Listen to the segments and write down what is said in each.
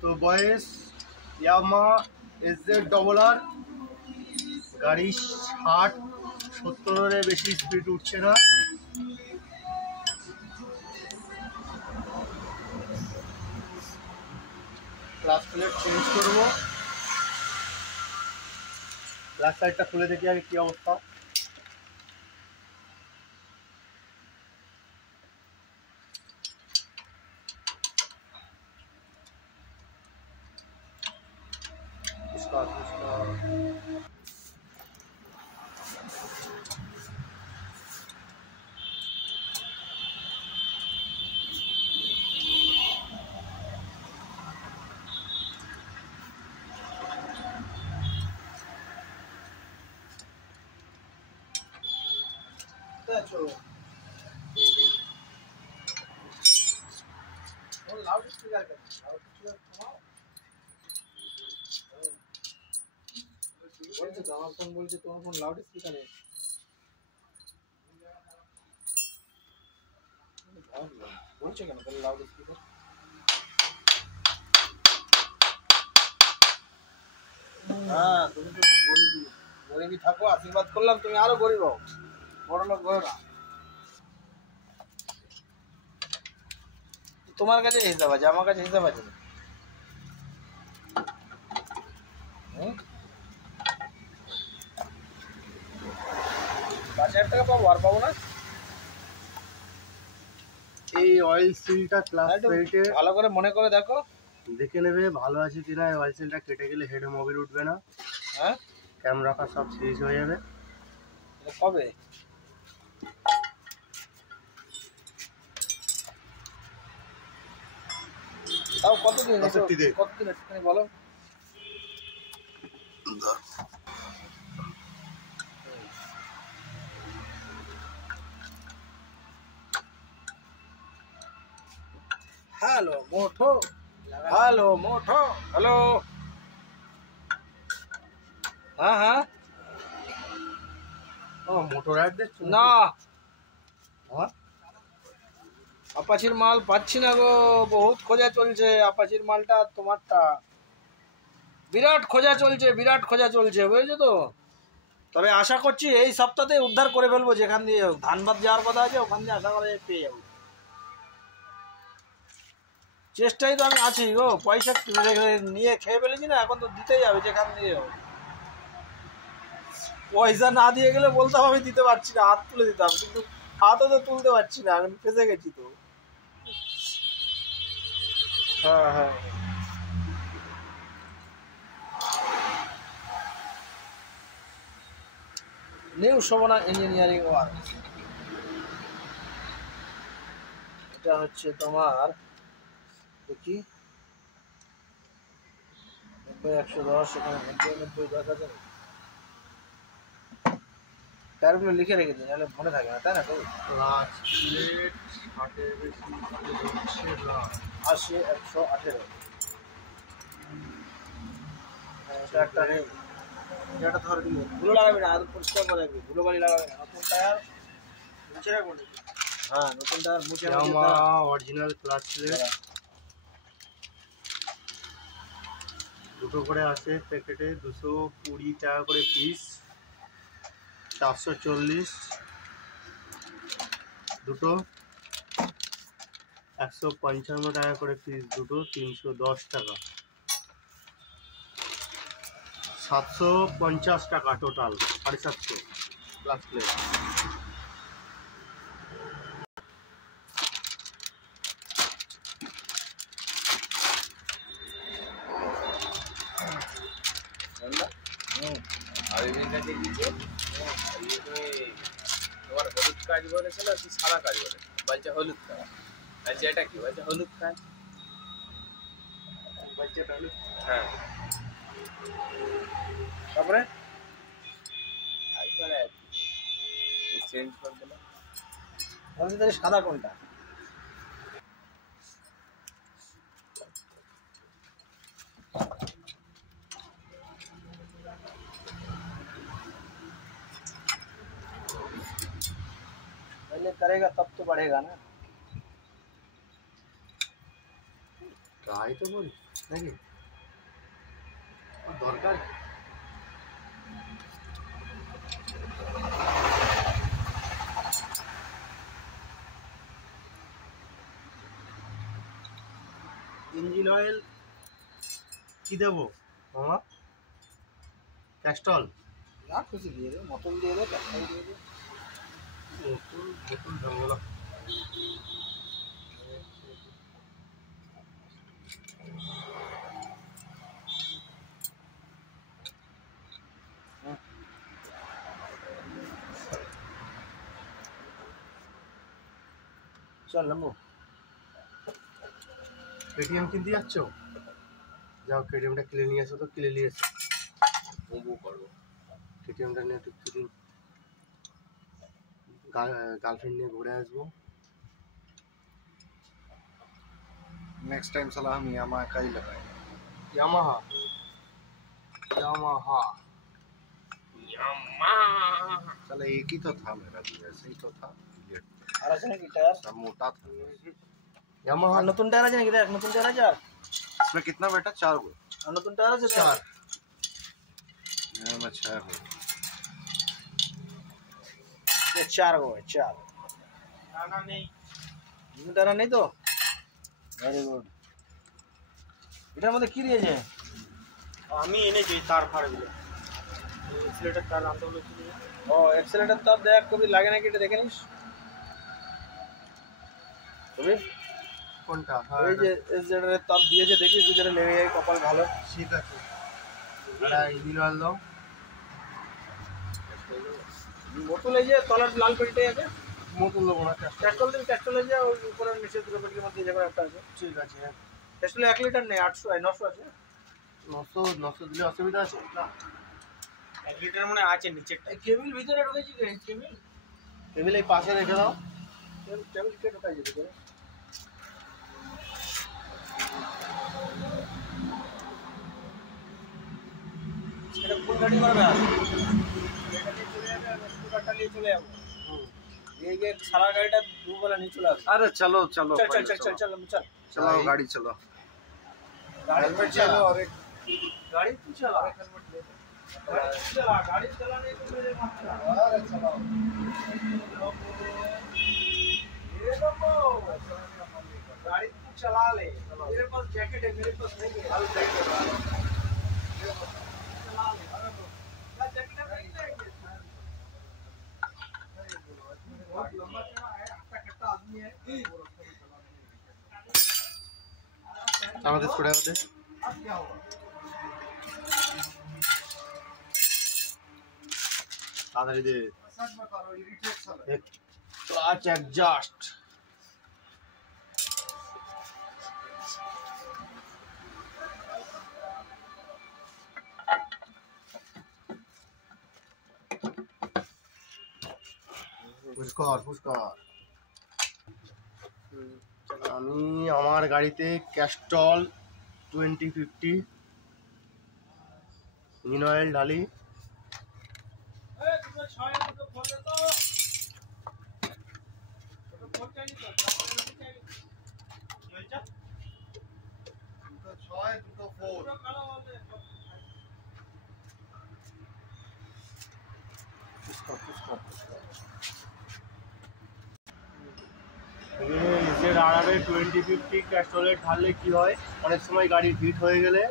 তো বয়স Yamaha SZ-RR গাড়ি 60-70-এর বেশি স্পিড উঠছে না। ক্লাচ প্লেট চেঞ্জ করবো। ব্যাক সাইডটা খুলে দেখি আগে কি অবস্থা। বলছে তো আমার ফোন বলছে তোমার ফোন লাউড স্পিকারে বলছে কেন তাহলে লাউড স্পিকার? হ্যাঁ তুমি তো গরিবই থাকো, আশীর্বাদ করলাম তুমি আরো গরিব হও, বড় লোক হও না। তোমার কাছে হিসাব আছে, আমার কাছে হিসাব আছে না। 5,000 টাকা পাবো, আর পাবো না। এই অয়েল সিলটা ক্লাস প্লেটে ভালো করে মনে করে দেখো, দেখে নেবে ভালো আছে কিনা। এই অয়েল সিলটা কেটে গেলে হেড মোবিল উঠবে না। হ্যাঁ, ক্যামেরা কা সব সিরিজ হয়ে যাবে। কবে তাও কতদিন? কতদিন একটুখানি বলো। হ্যালো মোটো, হ্যালো মোটো, হ্যালো। হ্যাঁ হ্যাঁ, ও মোটর অ্যাড দিচ্ছ না? আপাচির মাল পাচ্ছি না গো, বহুত খোঁজা চলছে আপাচির মালটা। তোমারটা বিরাট খোঁজা চলছে, বিরাট খোঁজা চলছে, বুঝেছো তো। তবে আশা করছি এই সপ্তাহে উদ্ধার করে ফেলবো। যেখান দিয়ে ধানবাদ যাওয়ার কথা আছে ওখান দিয়ে আশা করা যায় পেয়ে যাবো। চেষ্টাই তো আমি আছি গো, পয়সা নিয়ে খেয়ে ফেলেছি না, এখন তো দিতেই হবে যেখান দিয়ে। পয়সা না দিয়ে গেলে বলতাম আমি দিতে পারছি না, হাত তুলে দিতাম, কিন্তু হাতও তো তুলতে পারছি না, আমি ফেসে গেছি তো। হ্যাঁ হ্যাঁ, নিউ শোভনা ইঞ্জিনিয়ারিং ওয়ার্ক। এটা হচ্ছে তোমার দেখি 90-110, এখানে 90-90-10,000 টায়ারগুলো লিখে রেখেছি, নাহলে মনে থাকে না, তাই না? Clutch plate 80-118। এটা একটা নেই, এটা ধরে দিল। ধুলো লাগাবি না, আর পরিষ্কার করে রাখবি, ধুলো বালি লাগাবি না। নতুন টায়ার মুছে রাখবো। হ্যাঁ, নতুন টায়ার মুছে অরিজিনাল ক্লাচ প্লেট দুটো করে আছে প্যাকেটে, 220 টাকা করে পিস, 440 দুটো, 155 টাকা করে পিস দুটো, 310 টাকা, 750 টাকা টোটাল, 750 ক্লাচ প্লেট। তোমার হলুদ কাজ বলেছিল, কি সাদা কাজ বলে? বলছে হলুদ কাজ। বলছে এটা কি? বলছে হলুদ কাজ। বলছে হলুদ। হ্যাঁ, তারপরে চেঞ্জ করে দিলাম। বলছে তাহলে সাদা কোনটা? पहले करेगा तब तो बढ़ेगा ना। ट्राई तो बोल। নাকি দরকার ইঞ্জিন অয়েল কি দেবো মামা? ক্যাস্ট্রল যা খুশি দিয়ে দে, মতন দিয়ে দে, ক্যাস্ট্রল দিয়ে দে। বোতল ঢালবো না। চল নামো। কেটিএম কিনতে যাচ্ছ? যাও কেটিএমটা কিনে নিয়ে এসো, তো কিনে নিয়ে এসো, বউ করবো। কেটিএমটা নিয়ে একটু কিছুদিন গার্লফ্রেন্ড নিয়ে ঘুরে আসবো। नेक्स्ट टाइम साला हम यामाहा का ही लगाएंगे। यामाहा यामाहा यामाहा चलो एक ही तो था मेरा भी, ऐसे ही तो था। আর আছে নাকি টায়ার? सब मोटा था यामाहा। নতুন টায়ার আছে নাকি? দেখ নতুন টায়ার আছে। আর इसमें कितना बेटा? 4 गो। আর নতুন টায়ার আছে? 4 में 6 गो। ये 4 गो है। 4 ना नहीं নতুন টায়ার নেই তো? Very good. এটার মধ্যে কি দিয়েছে? আমি এনেছি তার ফাড়গুলো, এক্সিলেটর তার আনতে বলেছি। ও এক্সেলেটর তার দেখ কবি লাগে নাকি এটা দেখে নিস কবি। কোনটা? এই যে এক্সেলেটর তার দিয়েছে, দেখিস যেটা লেগে যায় কপাল ভালো। ঠিক আছে, আর ইঞ্জিন অয়েল দাও। বোতল এই যে তলার লাল পেটিটাই আছে। বোতল দেবো না, ক্যাস্ট্রল দিন। ক্যাস্ট্রলে যে ওই উপরের নিচে দুটো পেটির মধ্যে যে একটা আছে। ঠিক আছে। ক্যাস্ট্রলে 1 লিটার নেই, 800 900 আছে। 900 দিলে অসুবিধা আছে না? 1 লিটার মনে আছে নিচেরটা। কেবিল ভিতরে ঢুকেছি রে। কেবিল এই পাশে রেখে দাও। কেবিল কে ঢুকাই যেতে করে? এটা কোন গাড়ি করবে? আর এটা নিয়ে চলে যাবে, আর স্কুটারটা নিয়ে চলে যাবো। ये सारा गाड़ीটা দুবেলা নিয়ে চলে আসবে। अरे चलो चलो चल चल चल चल चल चल चलो गाड़ी चलो। हेलमेट चलो। और एक गाड़ी तू चला, हेलमेट ले चला। गाड़ी चलाने को मेरे मत चला। अरे चलाओ ये लोगो, गाड़ी तू चला ले। मेरे पास जैकेट है, मेरे पास नहीं है। हाल देख चला ले। अरे तो क्या जैकेट है? बहुत लंबा चला है, हट्टा कट्टा आदमी है। আমাদের স্কুটার মধ্যে अब क्या होगा? তাড়াতাড়ি দে। सच बता रहा हूँ, इरिटेट साला। एक क्लच एग्जॉस्ट। পুষ্কর আমি আমার গাড়িতে ক্যাস্ট্রল 2050 ইঞ্জিন অয়েল ঢালি। আড়াবে 2050 ক্যাস্ট্রলে ঢাললে কি হয়, অনেক সময় গাড়ি হিট হয়ে গেলে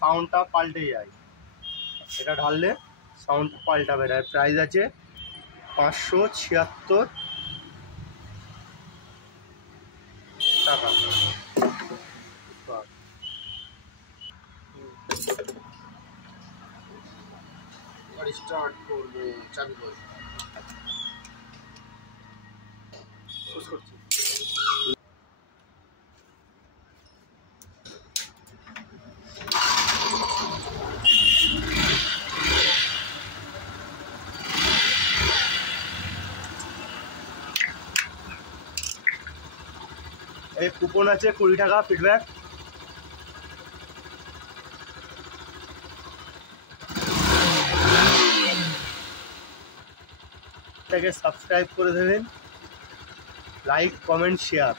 সাউন্ডটা পাল্টে যায়। এটা ঢাললে সাউন্ড পাল্টাবে। এর প্রাইস আছে 576 টাকা। গাড়ি স্টার্ট করবে, চাবি করবে। এই কুপন আছে 20 টাকা ফিডব্যাক। এটাকে সাবস্ক্রাইব করে দেবেন, লাইক কমেন্ট শেয়ার।